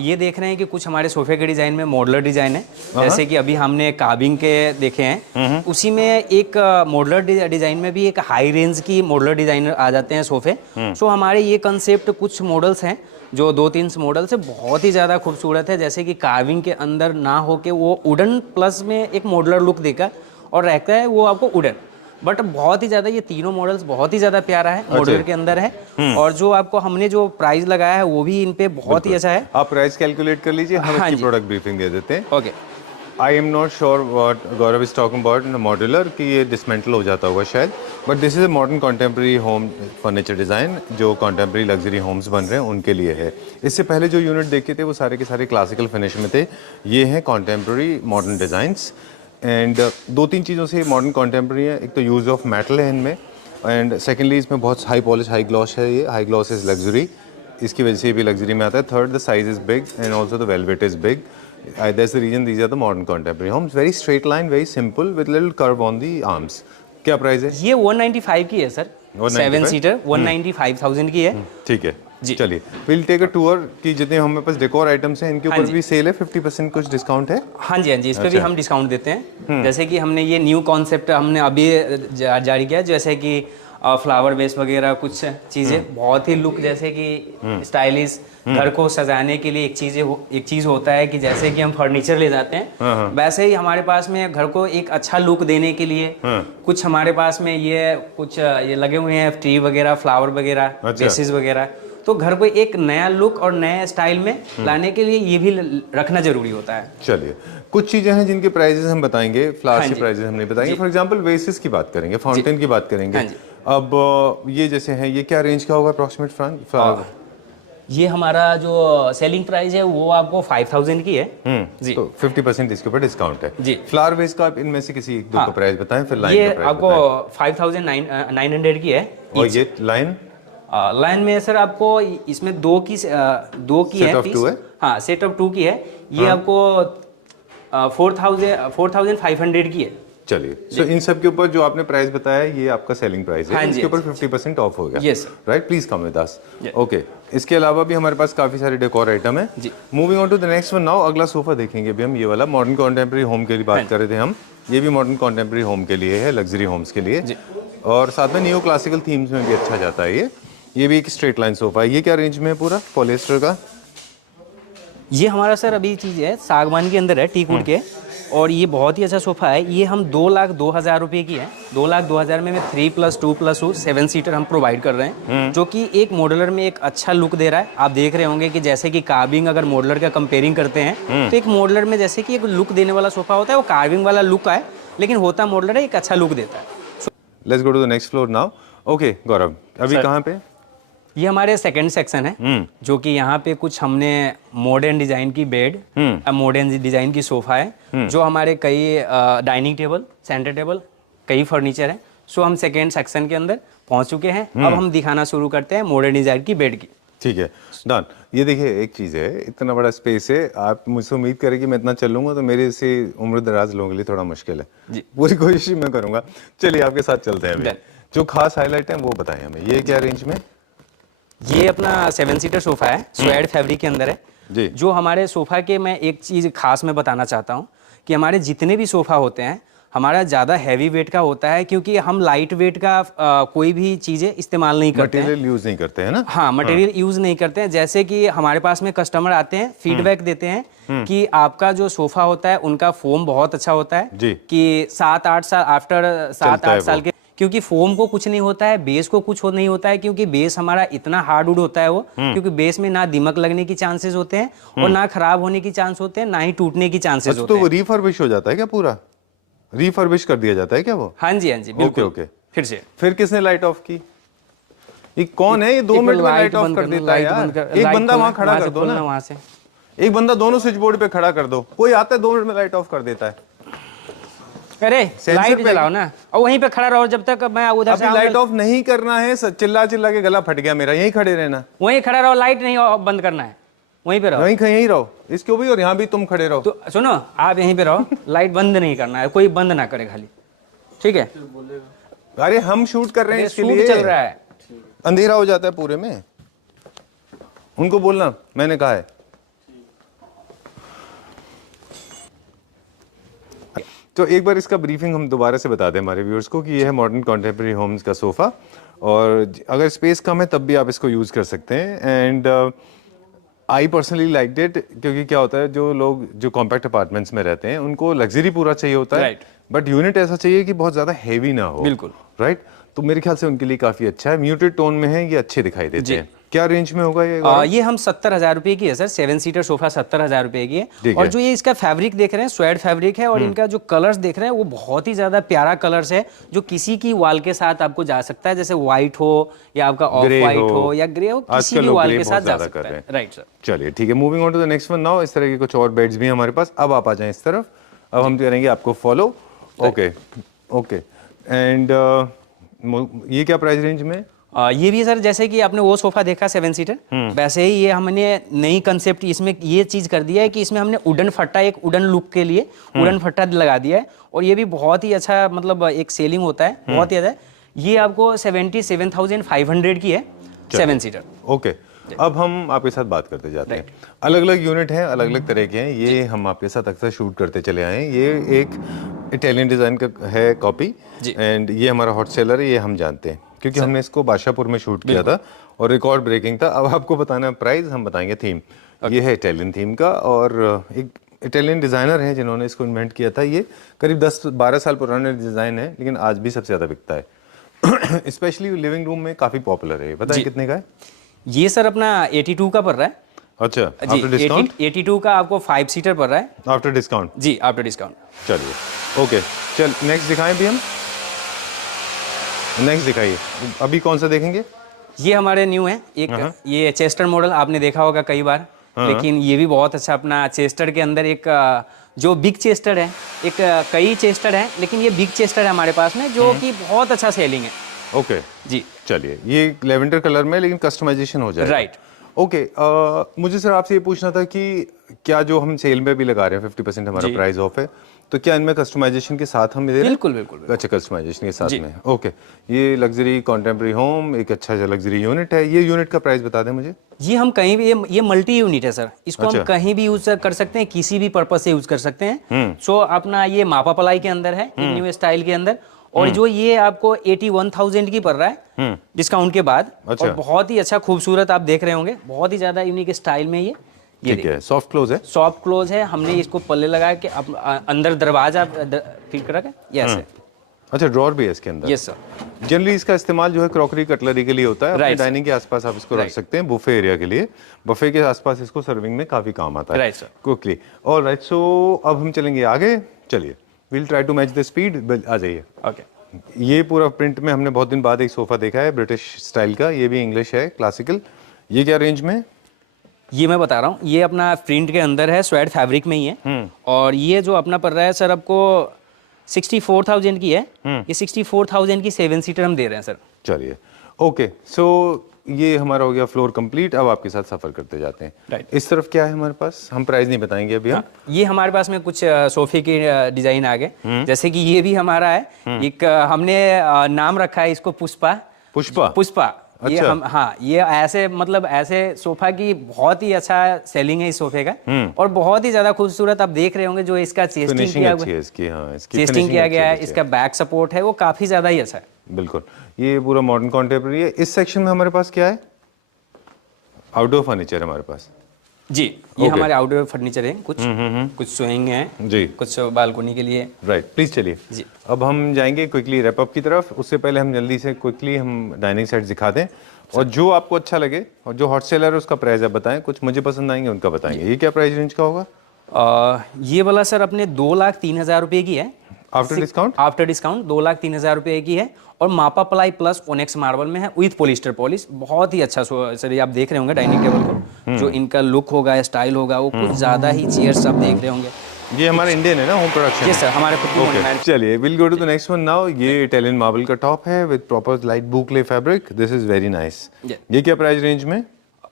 ये देख रहे हैं कि कुछ हमारे सोफे के डिजाइन में मॉडुलर डिजाइन है, जैसे कि अभी हमने कार्विंग के देखे हैं, उसी में एक मॉडुलर डिजाइन में भी एक हाई रेंज की मॉडुलर डिजाइन आ जाते हैं सोफे। सो हमारे ये कंसेप्ट कुछ मॉडल्स हैं जो 2-3 मॉडल्स है, बहुत ही ज़्यादा खूबसूरत है, जैसे कि कार्विंग के अंदर ना हो के वो वुडन प्लस में एक मॉडुलर लुक देकर और रहता है वो आपको वुडन, बट बहुत ही ज़्यादा ये तीनों मॉडल्स बहुत ही ज़्यादा प्यारा है, मॉडुलर के अंदर है। और जो आपको हमने जो प्राइस लगाया है वो भी इन पे बहुत ही अच्छा है। आप प्राइस कैलकुलेट कर लीजिए, हम इसकी प्रोडक्ट ब्रीफिंग दे देते हैं। Okay. I am not sure what Gaurav is talking about modular, कि ये डिसमेंटल हो जाता होगा शायद, but this is a modern contemporary home furniture design जो कॉन्टेम्प्रेरी लग्जरी होम्स बन रहे हैं उनके लिए है। इससे पहले जो यूनिट देखे थे वो सारे के सारे क्लासिकल फिनिश में थे, ये हैं कॉन्टेम्प्रेरी मॉडर्न डिज़ाइंस। एंड 2-3 चीज़ों से मॉडर्न कॉन्टेम्प्रेरी है, एक तो यूज़ ऑफ मेटल है इनमें, एंड सेकेंडली इसमें बहुत हाई पॉलिश हाई ग्लॉस है, ये हाई ग्लॉस इज़ लग्जरी, इसकी वजह से भी लग्जरी में आता है। Third, the size is big and also the velvet is big. That's the reason these are the modern contemporary homes. Very straight line, very simple with little curve on the arms. क्या प्राइस है? ये 195 की है सर, 7 सीटर 195,000 की है। ठीक है जी। चलिए, we'll take a tour कि जितने हमारे पास डेकोर आइटम्स हैं इनके ऊपर भी सेल है, 50% कुछ डिस्काउंट है। हाँ जी, इस पे भी हम डिस्काउंट देते हैं। जैसे कि हमने ये न्यू कॉन्सेप्ट हमने अभी जारी किया, जैसे कि फ्लावर बेस वगैरह कुछ चीज़ें बहुत ही लुक, जैसे कि स्टाइलिश घर को सजाने के लिए एक चीज़ होता है कि जैसे कि हम फर्नीचर ले जाते हैं, वैसे ही हमारे पास में घर को एक अच्छा लुक देने के लिए कुछ हमारे पास में ये लगे हुए हैं ट्री वगैरह, फ्लावर वगैरह, बेसिस वगैरह, तो घर को एक नया लुक और नए स्टाइल में लाने के लिए ये भी रखना जरूरी होता है। चलिए, कुछ चीजें हैं जिनके प्राइसेस हम बताएंगे, फ्लावर्स के प्राइसेस हम नहीं बताएंगे। फॉर एग्जांपल वेसेस की बात करेंगे, फाउंटेन की बात करेंगे। अब ये जैसे हैं, ये क्या रेंज का होगा अप्रॉक्सीमेट फ्लावर? ये हमारा जो सेलिंग प्राइस है वो आपको 5,000 की है जी। तो 50% इसके ऊपर डिस्काउंट है जी। फ्लावर बेस का आप इनमें से किसी दो का प्राइस बताएं, फिर लाइन ये का प्राइस आपको 5,900 की है। और ये लाइन में सर आपको इसमें दो की है पीस। हाँ, सेट ऑफ 2 की है। ये आपको 4,500 की है। चलिए, सो इन सब के ऊपर जो आपने प्राइस बताया ये आपका सेलिंग प्राइस है। इसके ऊपर 50% ऑफ हो गया। Yes right, please come with us. Okay, इसके अलावा भी हमारे पास काफी सारे डेकोर आइटम है। Moving on to the next one now. अगला सोफा देखेंगे भी हम, ये वाला मॉडर्न कॉन्टेम्प्रेरी होम के लिए बात कर रहे थे हम। ये भी मॉडर्न कॉन्टेम्प्रेरी होम के लिए है, लग्जरी होम्स के लिए, और साथ में नियो क्लासिकल थीम्स में भी अच्छा जाता है। ये भी एक स्ट्रेट लाइन सोफा है। ये क्या रेंज में है? पूरा पॉलिएस्टर का। ये हमारा सर अभी चीज़ है सागवान के अंदर है, टीक वुड के, और ये बहुत ही अच्छा सोफा है। ये हम 2,02,000 रुपये की है। 2,02,000 में 3+2+2 7 सीटर हम प्रोवाइड कर रहे हैं, जो कि एक मॉडुलर में एक अच्छा लुक दे रहा है। आप देख रहे होंगे कि जैसे कि कार्विंग अगर मॉडुलर का कंपेयरिंग करते हैं तो एक मॉडुलर में जैसे कि एक लुक देने वाला सोफा होता है, वो कार्विंग वाला लुक है, लेकिन होता मॉडुलर है, एक अच्छा लुक देता है। Let's go to the next floor now. Okay Gaurav, अभी कहाँ पे? ये हमारे सेकंड सेक्शन है, जो कि यहाँ पे कुछ हमने मॉडर्न डिजाइन की बेड, मॉडर्न डिजाइन की सोफा है, जो हमारे कई डाइनिंग टेबल, सेंटर टेबल, कई फर्नीचर है। सो हम सेकंड सेक्शन के अंदर पहुँच चुके हैं। अब हम दिखाना शुरू करते हैं मॉडर्न डिजाइन की बेड की। ठीक है डन। ये देखिए, एक चीज़ है, इतना बड़ा स्पेस है, आप मुझसे उम्मीद करें कि मैं इतना चल लूँगा तो मेरे से उम्र दराज लोगों के लिए थोड़ा मुश्किल है जी। पूरी कोशिश मैं करूँगा। चलिए आपके साथ चलते हैं। अभी जो खास हाईलाइट है वो बताएं हमें। ये क्या रेंज में? ये अपना 7 सीटर सोफा है, स्वेड फैब्रिक के अंदर है जी। जो हमारे सोफा के, मैं एक चीज़ खास मैं बताना चाहता हूँ कि हमारे जितने भी सोफा होते हैं हमारा ज़्यादा हैवी वेट का होता है, क्योंकि हम लाइट वेट का कोई भी चीज़ें इस्तेमाल नहीं करते हैं, मटेरियल यूज़ नहीं करते हैं ना। हाँ, मटेरियल यूज़ नहीं करते हैं। जैसे कि हमारे पास में कस्टमर आते हैं, फीडबैक देते हैं कि आपका जो सोफा होता है उनका फोम बहुत अच्छा होता है जी। कि 7-8 साल आफ्टर 7-8 साल के, क्योंकि फोम को कुछ नहीं होता है, बेस को कुछ नहीं होता है, क्योंकि बेस हमारा इतना हार्डवुड होता है वो, क्योंकि बेस में ना दीमक लगने की चांसेस होते हैं और ना खराब होने की चांस होते हैं, ना ही टूटने की चांसेस होते हैं। तो वो रिफर्बिश हो जाता है क्या? पूरा रिफर्बिश कर दिया जाता है क्या वो? हाँ जी, हाँ जी, बिल्कुल। ओके। फिर किसने लाइट ऑफ की? ये कौन है? ये 2 मिनट में लाइट ऑफ कर देता है यार। एक बंदा वहां खड़ा कर दो ना, वहां से एक बंदा दोनों स्विच बोर्ड पे खड़ा कर दो, कोई आता है 2 मिनट में लाइट ऑफ कर देता है। अरे लाइट जलाओ ना, और वहीं पे खड़ा रहो जब तक मैं उधर से लाइट ऑफ नहीं करना है, चिल्ला चिल्ला के गला फट गया मेरा, यहीं खड़े रहना, वहीं खड़ा रहो, लाइट नहीं बंद करना है, वहीं पे रहो, यहीं रहो, इसको भी और यहाँ भी तुम खड़े रहो। तो सुनो आप यहीं पे रहो, लाइट बंद नहीं करना है, कोई बंद ना करे खाली, ठीक है? अरे हम शूट कर रहे हैं, इसके शूट लिए चल रहा है, अंधेरा हो जाता है पूरे में, उनको बोलना मैंने कहा है। तो एक बार इसका ब्रीफिंग हम दोबारा से बता दें हमारे व्यूअर्स को कि ये है मॉडर्न कॉन्टेम्प्रेरी होम्स का सोफ़ा, और अगर स्पेस कम है तब भी आप इसको यूज़ कर सकते हैं। And I personally like it, क्योंकि क्या होता है जो लोग जो कॉम्पैक्ट अपार्टमेंट्स में रहते हैं उनको लग्जरी पूरा चाहिए होता है, बट यूनिट ऐसा चाहिए कि बहुत ज़्यादा हैवी ना हो। बिल्कुल राइट, तो मेरे ख्याल से उनके लिए काफ़ी अच्छा है, म्यूटेड टोन में है, ये अच्छे दिखाई देते हैं। क्या रेंज में होगा ये? ये हम 70,000 रुपए की है सर, 7 सीटर सोफा 70,000 रुपए की है। और जो ये इसका फैब्रिक देख रहे हैं स्वेड फैब्रिक है, और इनका जो कलर्स देख रहे हैं वो बहुत ही ज्यादा प्यारा कलर्स है, जो किसी की वॉल के साथ आपको जा सकता है, जैसे व्हाइट हो या आपका ऑफ व्हाइट हो या ग्रे हो, किसी भी वॉल के साथ जा सकता है। राइट सर, चलिए ठीक है, moving on to the next one now. इस तरह के कुछ और बेड्स भी हैं हमारे पास। अब आप आ जाएं इस तरफ, अब हम करेंगे आपको फॉलो। ओके ओके, एंड ये क्या प्राइस रेंज में? ये भी सर जैसे कि आपने वो सोफा देखा 7 सीटर, वैसे ही ये हमने नई कंसेप्ट इसमें ये चीज कर दिया है कि इसमें हमने वुडन फट्टा, एक वुडन लुक के लिए वुडन फट्टा लगा दिया है, और ये भी बहुत ही अच्छा मतलब एक सेलिंग होता है, बहुत ही अच्छा। ये आपको 77,500 की है 7 सीटर। ओके, अब हम आपके साथ बात करते जाते हैं। अलग अलग यूनिट हैं, अलग अलग तरह के हैं, ये हम आपके साथ अक्सर शूट करते चले आए हैं। ये एक इटालियन डिज़ाइन का है कॉपी, एंड ये हमारा हॉट सेलर है, ये हम जानते हैं क्योंकि हमने इसको बादशाहपुर में शूट किया था और रिकॉर्ड ब्रेकिंग था। अब आपको बताना है प्राइस, हम बताएंगे थीम। ये है इटालियन थीम का, और एक इटालियन डिज़ाइनर हैं जिन्होंने इसको इन्वेंट किया था। ये करीब 10-12 साल पुराना डिज़ाइन है, लेकिन आज भी सबसे ज़्यादा बिकता है। स्पेशली लिविंग रूम में काफ़ी पॉपुलर है। बताइए कितने का है ये? सर अपना 82 का पड़ रहा है। अच्छा, आफ्टर डिस्काउंट 82 का आपको 5 सीटर पड़ रहा है आफ्टर डिस्काउंट? जी, आफ्टर डिस्काउंट। चलिए ओके, चल नेक्स्ट दिखाएं भी हम। नेक्स्ट दिखाइए, अभी कौन सा देखेंगे? ये हमारे न्यू है एक, ये चेस्टर मॉडल आपने देखा होगा कई बार, लेकिन ये भी बहुत अच्छा अपना चेस्टर के अंदर एक जो बिग चेस्टर है, एक कई चेस्टर है, लेकिन ये बिग चेस्टर है हमारे पास में, जो कि बहुत अच्छा सेलिंग है। ओके जी, चलिए, ये लेवेंडर कलर में लेकिन कस्टमाइजेशन हो जाएगा। राइट। ओके, मुझे सर आपसे ये पूछना था कि क्या जो हम सेल में भी लगा रहे हैं 50% हमारा प्राइस ऑफ है, तो क्या इनमें कस्टमाइजेशन के साथ हम दे रहे हैं? बिल्कुल बिल्कुल। अच्छा, कस्टमाइजेशन के साथ में। ओके, ये लग्जरी कॉन्टेम्प्रेरी होम एक अच्छा सा लग्जरी यूनिट है। ये यूनिट का प्राइस बता दें मुझे। ये हम कहीं भी, ये मल्टी यूनिट है सर, इसको हम कहीं भी यूज कर सकते हैं, किसी भी पर्पज से यूज कर सकते हैं। सो अपना ये मापा पलाई के अंदर है, न्यू स्टाइल के अंदर, और जो ये आपको 81,000 की पड़ रहा है डिस्काउंट के बाद। अच्छा। और बहुत ही अच्छा खूबसूरत आप देख रहे होंगे, बहुत ही ज्यादा यूनिक स्टाइल में ये ठीक है। सॉफ्ट क्लोज है? सॉफ्ट क्लोज है, हमने इसको पल्ले लगा के अंदर दरवाजा फिट करा के ये ऐसे। अच्छा, ड्रॉअर भी है इसके अंदर? Yes sir. जनरली इसका इस्तेमाल जो है क्रॉकरी कटलरी के लिए होता है। अपनी डाइनिंग के आसपास आप इसको रख सकते हैं, बुफे एरिया के लिए। बुफे के आसपास इसको सर्विंग में काफी काम आता है। Right sir. Quickly. Alright, so अब हम चलेंगे आगे। चलिए, will try to match the speed. आ जाइए। ओके, ये पूरा प्रिंट में हमने बहुत दिन बाद एक सोफा देखा है ब्रिटिश स्टाइल का, ये भी इंग्लिश है, क्लासिकल। ये क्या रेंज में? ये मैं बता रहा हूँ, ये अपना प्रिंट के अंदर है, स्वेड फैब्रिक में ही है, और ये जो अपना पड़ रहा है सर आपको 64,000 की है। ये 64,000 की 7 सीटर हम दे रहे हैं सर। चलिए ओके, सो ये हमारा हो गया फ्लोर कंप्लीट। अब आपके साथ सफर करते जाते हैं। राइट। इस तरफ क्या है हमारे पास? हम प्राइस नहीं बताएंगे अभी। हम ये हमारे पास में कुछ सोफे के डिजाइन आ गए, जैसे कि ये भी हमारा है एक, हमने नाम रखा है इसको पुष्पा। पुष्पा? पुष्पा। ये अच्छा। हम, हाँ, ये ऐसे मतलब ऐसे सोफा की बहुत ही अच्छा सेलिंग है इस सोफे का, और बहुत ही ज्यादा खूबसूरत आप देख रहे होंगे। जो इसका चेस्टिंग किया अच्छी है इसकी, हाँ, इसकी चेस्टिंग किया गया है, अच्छी इसका बैक सपोर्ट है, वो काफी ज्यादा ही अच्छा है। बिल्कुल, ये पूरा मॉडर्न कॉन्टेम्परेरी है। इस सेक्शन में हमारे पास क्या है? आउटडोर फर्नीचर हमारे पास। जी, ये हमारे आउटडोर फर्नीचर है, कुछ सोइंग है जी, कुछ बालकोनी के लिए। राइट, प्लीज चलिए जी। अब हम जाएंगे क्विकली रैप अप की तरफ। उससे पहले हम जल्दी से क्विकली हम डाइनिंग सेट दिखा दें, और जो आपको अच्छा लगे और जो हॉट सेलर है उसका प्राइस आप बताएं। कुछ मुझे पसंद आएंगे उनका बताएंगे। ये क्या प्राइस रेंज का होगा? ये वाला सर अपने 2,03,000 रुपए की है आफ्टर डिस्काउंट? आफ्टर डिस्काउंट 2,03,000 रुपए की है, और मापा प्लाई प्लस ओनेक्स मार्बल में है विथ पॉलिस्टर पॉलिश। बहुत ही अच्छा सर, ये आप देख रहे होंगे डाइनिंग टेबल को, जो इनका लुक होगा, स्टाइल होगा, वो कुछ ज़्यादा ही चेयर्स आप देख रहे होंगे। ये हमारा इंडियन है ना, होम प्रोडक्शन? जी सर, हमारे खुद की monument। चलिए will go to the next one now. ये इटालियन मार्बल का टॉप है with proper light boucle fabric. This is very nice. ये क्या प्राइस रेंज में?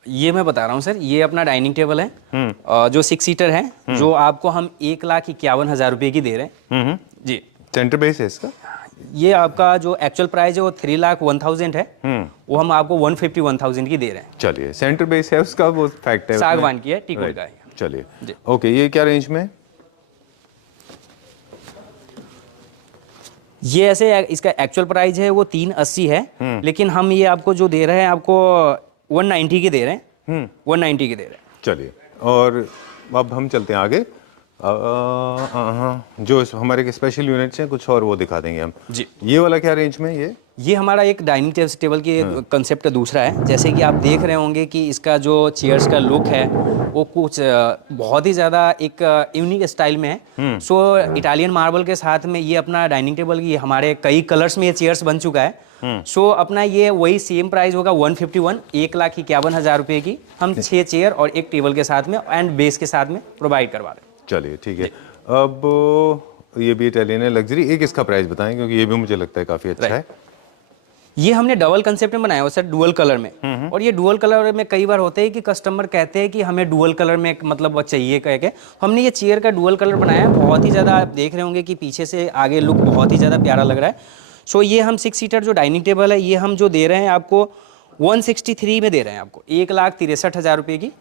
ये मैं बता रहा हूँ सर, ये अपना डाइनिंग टेबल है जो 6 सीटर है, जो आपको हम 1,51,000 रुपये की दे रहे हैं जी। सेंटर बेस है इसका? ये आपका जो एक्चुअल प्राइस है वो 3,01,000 है, वो हम आपको 151,000 की दे रहे हैं। चलिए सेंटर बेस है उसका, वो फैक्ट है, सागवान की है, टीकवुड का है। चलिए ओके, ये क्या रेंज में? ये ऐसे इसका एक्चुअल प्राइस है वो 380 है, लेकिन हम ये आपको जो दे रहे हैं आपको 190 की दे रहे हैं, 190 की दे रहे हैं। चलिए, और अब हम चलते हैं आगे। जो हमारे स्पेशल यूनिट्स हैं कुछ और वो दिखा देंगे हम जी। ये वाला क्या रेंज में? ये हमारा एक डाइनिंग टेबल की कंसेप्ट का दूसरा है। जैसे कि आप देख रहे होंगे कि इसका जो चेयर्स का लुक है वो कुछ बहुत ही ज़्यादा एक यूनिक स्टाइल में है। सो इटालियन मार्बल के साथ में ये अपना डाइनिंग टेबल की हमारे कई कलर्स में ये चेयर्स बन चुका है। सो अपना ये वही सेम प्राइस होगा 151, 1,51,000 रुपये की हम 6 चेयर और एक टेबल के साथ में एंड बेस के साथ में प्रोवाइड करवा रहे हैं। चलिए ठीक है। अब ये भी इटालियन है लग्जरी, एक इसका प्राइस बताएं क्योंकि ये भी मुझे लगता है काफ़ी अच्छा है। ये हमने डबल कंसेप्ट में बनाया हुआ सर, डुअल कलर में। और ये डुअल कलर में कई बार होते हैं कि कस्टमर कहते हैं कि हमें डुअल कलर में मतलब चाहिए कह के, हमने ये चेयर का डुअल कलर बनाया है। बहुत ही ज़्यादा आप देख रहे होंगे कि पीछे से आगे लुक बहुत ही ज़्यादा प्यारा लग रहा है। सो ये हम 6 सीटर जो डाइनिंग टेबल है, ये हम जो दे रहे हैं आपको 163 में दे रहे हैं, आपको 1,63,000 रुपये की।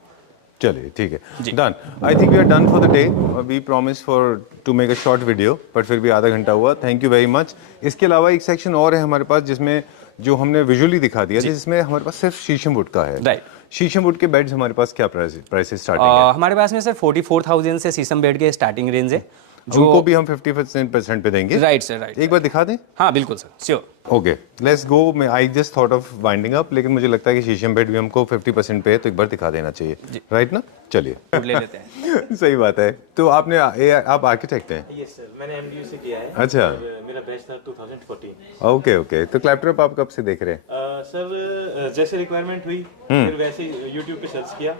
चलिए ठीक है, done. I think we are done for the day. We promise for to make a short video, but फिर भी आधा घंटा हुआ। Thank you very much. इसके अलावा एक सेक्शन और है हमारे पास जिसमें जो हमने विजुअली दिखा दिया, जिसमें हमारे पास सिर्फ शीशम वुड का है। राइट। शीशम वुड के बेड्स हमारे पास क्या प्राइस स्टार्टिंग है? हमारे पास में सर 44,000 से शीशम बेड के स्टार्टिंग रेंज है, उनको भी हम 50% पे देंगे। Right sir, right. एक बार दिखा दें? हाँ बिल्कुल sir, sure. Okay let's go. I just thought of winding up, लेकिन मुझे लगता है कि शीशम बेड भी हमको 50% पे है, तो एक बार दिखा देना चाहिए, राइट ना? चलिए ले लेते हैं। सही बात है। तो आप आर्किटेक्ट हैं? यस सर, मैंने एमडीयू से किया है। अच्छा। मेरा बैच था 2014। ओके तो क्लैपटॉप आप कब से देख रहे हैं? सर जैसे रिक्वायरमेंट हुई फिर वैसे यूट्यूब पे सर्च किया,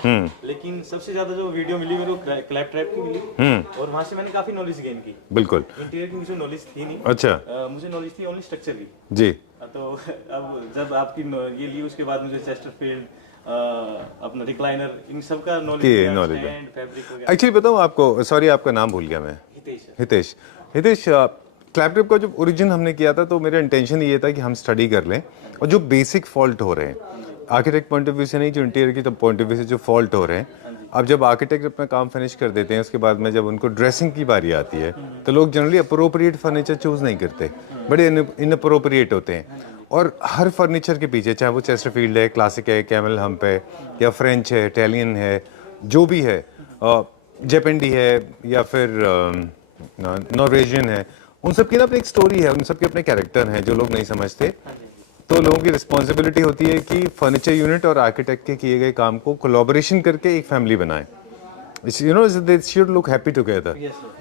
लेकिन सबसे ज्यादा जो वीडियो मिली मेरे को क्लैप ट्रैप की मिली, और वहाँ से मैंने काफी नॉलेज गेन की। बिल्कुल। इंटीरियर की मुझे नॉलेज थी नहीं। अच्छा। मुझे नॉलेज थी ओनली स्ट्रक्चर की जी। तो अब जब आपकी ये ली, उसके बाद मुझे चेस्टरफील्ड, अपना रिक्लाइनर, इन सब का नॉलेज है, फैब्रिक वगैरह। एक्चुअली बताऊँ आपको, सॉरी आपका नाम भूल गया मैं। हितेश। क्लैपटॉप का जो ओरिजिन हमने किया था, तो मेरा इंटेंशन ये था कि हम स्टडी कर लें और जो बेसिक फॉल्ट हो रहे हैं आर्किटेक्ट पॉइंट ऑफ व्यू से नहीं, जो इंटीरियर की पॉइंट ऑफ व्यू से जो फॉल्ट हो रहे हैं, अब जब आर्किटेक्ट अपना काम फिनिश कर देते हैं, उसके बाद में जब उनको ड्रेसिंग की बारी आती है, तो लोग जनरली अप्रोप्रिएट फर्नीचर चूज नहीं करते, बड़े इनअप्रोप्रिएट होते हैं। और हर फर्नीचर के पीछे, चाहे वो चेस्टरफील्ड है, क्लासिक है, कैमल हम्प है, या फ्रेंच है, इटालियन है, जो भी है, जेपेंडी है, या फिर नॉर्वेजियन है, उन सब की ना अपनी एक स्टोरी है, उन सब के अपने कैरेक्टर हैं जो लोग नहीं समझते। तो लोगों की रिस्पॉन्सिबिलिटी होती है कि फर्नीचर यूनिट और आर्किटेक्ट के किए गए काम को कोलैबोरेशन करके एक फैमिली बनाएं। You know, they should look happy together. Yes, sir.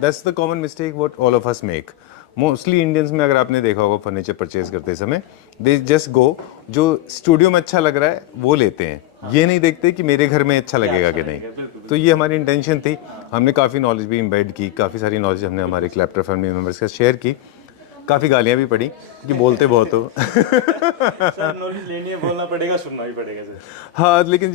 That's the common mistake what all of us make. Mostly Indians में अगर आपने देखा होगा फर्नीचर परचेज करते समय, दे जस्ट गो, जो स्टूडियो में अच्छा लग रहा है वो लेते हैं, ये नहीं देखते कि मेरे घर में अच्छा लगेगा कि नहीं। तो ये हमारी इंटेंशन थी। हमने काफ़ी नॉलेज भी इम्बेड की, काफ़ी सारी नॉलेज हमने हमारे क्लैप्टर फैमिली मेम्बर्स के साथ शेयर की, काफ़ी गालियाँ भी पड़ी कि बोलते बहुत हो। सर नॉलेज लेनी है, बोलना पड़ेगा, सुनना भी पड़ेगा सर। हाँ, लेकिन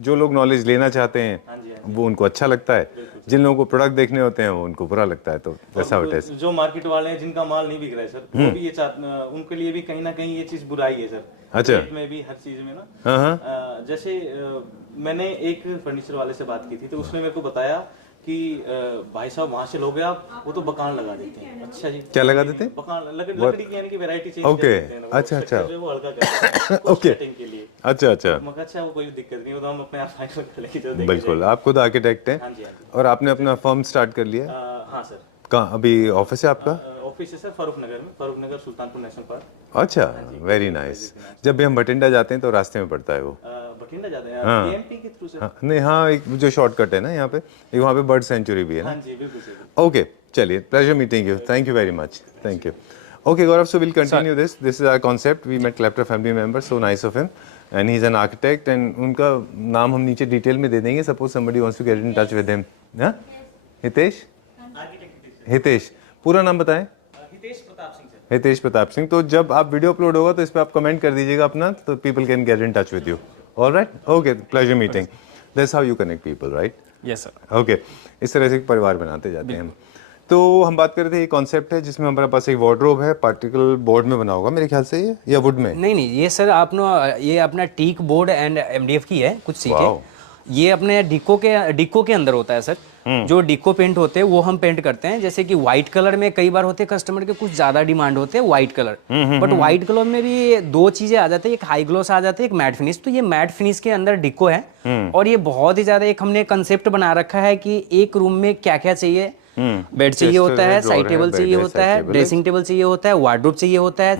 जो लोग नॉलेज लेना चाहते हैं वो उनको अच्छा लगता है, जिन लोगों को प्रोडक्ट देखने होते हैं वो उनको बुरा लगता है। तो वैसा होता है। जो मार्केट वाले हैं जिनका माल नहीं बिक रहा है सर, वो भी ये उनके लिए भी कहीं ना कहीं ये चीज बुराई है सर। अच्छा। रेट में भी, हर चीज में ना। जैसे मैंने एक फर्नीचर वाले से बात की थी, तो उसने मेरे को बताया कि भाई साहब वहाँ से लोगे आप, वो तो बकान लगा देते हैं। अच्छा जी, क्या लगा देते हैं? बकान, लकड़ी की यानी कि वैरायटी चेंज ओके, कर देते हैं। अच्छा वो हल्का करते हैं ओके, सेटिंग के लिए। अच्छा मगर अच्छा, वो कोई दिक्कत नहीं, वो तो हम अपने आप फाइनल कर लेंगे जो देखेंगे। बिल्कुल। आप खुद आर्किटेक्ट हैं? हाँ जी, हाँ जी। और आपने अपना फर्म स्टार्ट कर लिया? हाँ सर। कहाँ अभी ऑफिस है आपका? ऑफिस है सर फारूक नगर में, फारूक नगर सुल्तानपुर नेशनल पार्क। अच्छा, वेरी नाइस। जब भी हम बठिंडा जाते हैं तो रास्ते में पड़ता है वो। बठिंडा जाते हैं केएमपी के थ्रू सर। नहीं, हाँ, एक जो शॉर्टकट है ना यहाँ पे, एक वहाँ पे बर्ड सेंचुरी भी है ना। हाँ जी, बिल्कुल सर। ओके, चलिए, pleasure meeting you, thank you very much, thank you. Okay, Gaurav, so we'll continue this. This is our concept. We met Clapter family member, so nice of him. And he's an architect and उनका नाम हम नीचे डिटेल में दे देंगे. Suppose somebody wants to get in touch with him. हाँ? हितेश? हितेश. पूरा नाम बताएं. हितेश प्रताप सिंह सर. हितेश प्रताप सिंह. तो जब आप वीडियो अपलोड होगा तो इस पे आप कमेंट कर दीजिएगा अपना, तो people can get in touch with you. All right? Okay, pleasure meeting. That's how you connect people, right? Yes sir. Okay. इस तरह से एक परिवार बनाते जाते हैं हम. तो हम बात कर रहे थे, ये कॉन्सेप्ट है जिसमें हमारे पास एक वार्डरोब है, पार्टिकल बोर्ड में बना होगा मेरे ख्याल से, ये या वुड में? नहीं, ये सर ये अपना टीक बोर्ड एंड एमडीएफ की है कुछ सीटें. ये अपने डिको के अंदर होता है सर. जो डिको पेंट होते हैं वो हम पेंट करते हैं. जैसे कि व्हाइट कलर में कई बार होते हैं कस्टमर के कुछ ज्यादा डिमांड होते हैं white colour, but white colour में भी दो चीजें आ जाती है, एक हाई ग्लोस आ जाती है, एक मैट फिनिश. तो ये मैट फिनिश के अंदर डिको है और ये बहुत ही ज्यादा एक हमने कंसेप्ट बना रखा है कि एक रूम में क्या क्या चाहिए. बेड चाहिए होता है, साइड टेबल चाहिए होता है, ड्रेसिंग टेबल चाहिए होता है, वार्डरोब चाहिए होता है,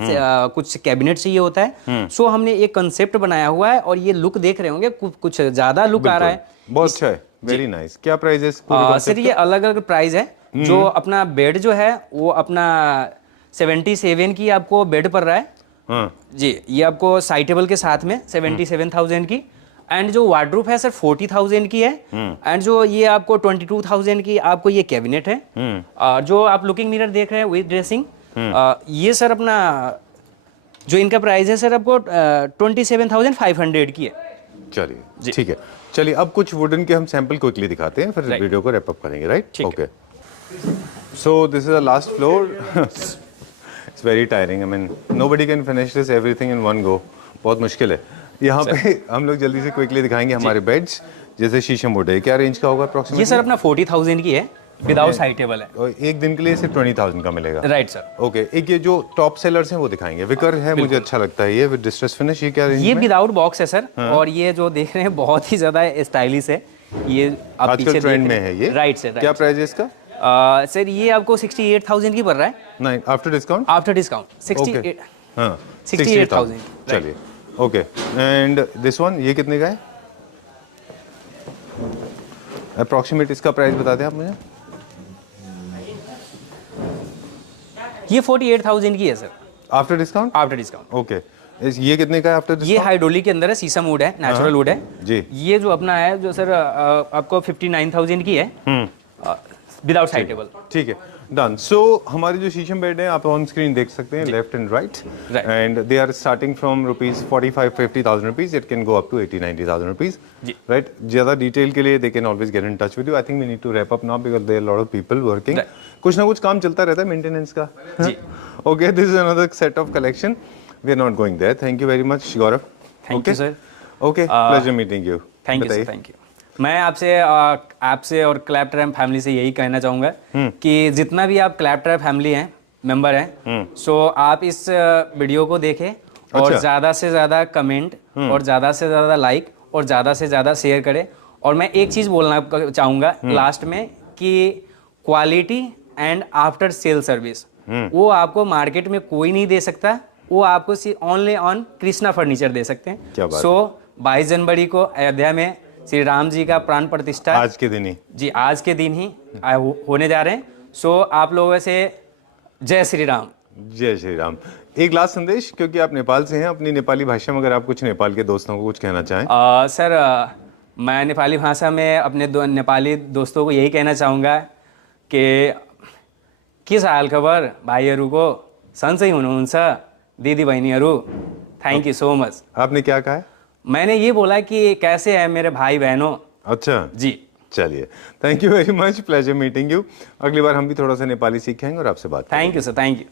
कुछ कैबिनेट चाहिए होता है. सो हमने एक कंसेप्ट बनाया हुआ है और ये लुक देख रहे होंगे कुछ ज्यादा लुक आ रहा है. बहुत अच्छा है, वेरी नाइस. क्या प्राइस है सर? ये अलग अलग प्राइस है. जो अपना बेड जो है वो अपना 77 की आपको बेड पड़ रहा है जी. ये आपको साइड टेबल के साथ में 77,000 की. एंड जो वार्डरोब है सर 40,000 की है. एंड जो ये आपको 22,000 की आपको ये कैबिनेट है. जो आप लुकिंग मिरर देख रहे हैं विद ड्रेसिंग, ये सर अपना जो इनका प्राइस है सर आपको 27,500 की है. चलिए ठीक है. चलिए अब कुछ वुडन के हम सैंपल क्विकली दिखाते हैं, फिर वीडियो को रैप अप करेंगे. Right? Okay. So this is the last floor. It's very tiring. I mean nobody can finish this everything in one go. बहुत मुश्किल है. यहाँ पे हम लोग जल्दी से क्विकली दिखाएंगे हमारे बेड्स. जैसे शीशम वुड है, क्या रेंज का होगा अप्रोक्सीमेटली? ये सर अपना 40,000 की है, विदाउट साइड टेबल है. और एक दिन के लिए सिर्फ 20,000 का मिलेगा? Right sir. ओके. एक ये जो टॉप सेलर्स हैं वो दिखाएंगे. विकर है, मुझे अच्छा लगता है ये विद डिस्ट्रेस फिनिश. ये क्या रेंज ये में? विदाउट बॉक्स है सर. और ये जो देख रहे हैं बहुत ही ज्यादा स्टाइलिश है. ये आप आजकल ट्रेंड में है ये. Right sir. क्या प्राइस है इसका? सर ये आपको 68,000 की पड़ रहा है. नहीं, आफ्टर डिस्काउंट? After discount 68,000. चलिए. ओके. एंड दिस वन, ये कितने का है अप्रोक्सीमेट? इसका प्राइस बता दें आप मुझे. ये 48,000 की है sir. After discount? After discount. Okay. ये कितने का है आफ्टर डिस्काउंट? ये हाइड्रोलिक के अंदर है, शीशम वुड है, नेचुरल वुड है जी. ये जो अपना है जो सर आपको 59,000 की है विदाउट साइड टेबल. ठीक है, डन. सो हमारे जो शीशम बेड है आप ऑन स्क्रीन देख सकते हैं, left and right. And they are starting from rupees 45-50,000 rupees. It can go up to 80-90,000 rupees. Right? ज्यादा डिटेल के लिए they can always get in touch with you. I think we need to wrap up now because there are lot of people working. कुछ ना कुछ काम चलता रहता है मेंटेनेंस का. जी. Okay, this is another set of collection. We are not going there. Thank you very much Gaurav. Thank you sir. Okay, pleasure meeting you. Thank you sir. Thank you. मैं आपसे और क्लैप्टर फैमिली से यही कहना चाहूँगा कि जितना भी आप क्लैप्टर फैमिली हैं, मेंबर हैं, सो आप इस वीडियो को देखें और ज़्यादा से ज़्यादा कमेंट और ज़्यादा से ज़्यादा लाइक और ज़्यादा से ज़्यादा शेयर करें. और मैं एक चीज़ बोलना चाहूँगा लास्ट में कि quality and after sale service वो आपको मार्केट में कोई नहीं दे सकता. वो आपको सिर्फ ओनली ऑन कृष्णा फर्नीचर दे सकते हैं. सो 22 जनवरी को अयोध्या में श्री राम जी का प्राण प्रतिष्ठा आज के दिन ही जी, आज के दिन ही होने जा रहे हैं. सो आप लोगों से जय श्री राम. जय श्री राम. एक लास्ट संदेश, क्योंकि आप नेपाल से हैं, अपनी नेपाली भाषा में अगर आप कुछ नेपाल के दोस्तों को कुछ कहना चाहें. सर मैं नेपाली भाषा में अपने नेपाली दोस्तों को यही कहना चाहूँगा कि के हाल खबर भाइहरूको, सन्चै हुनुहुन्छ दिदी बहिनीहरू. Thank you so much. आपने क्या कहा है? मैंने ये बोला कि कैसे है मेरे भाई बहनों. अच्छा जी. चलिए, thank you very much. Pleasure meeting you. अगली बार हम भी थोड़ा सा नेपाली सीखेंगे और आपसे बात. Thank you sir. Thank you.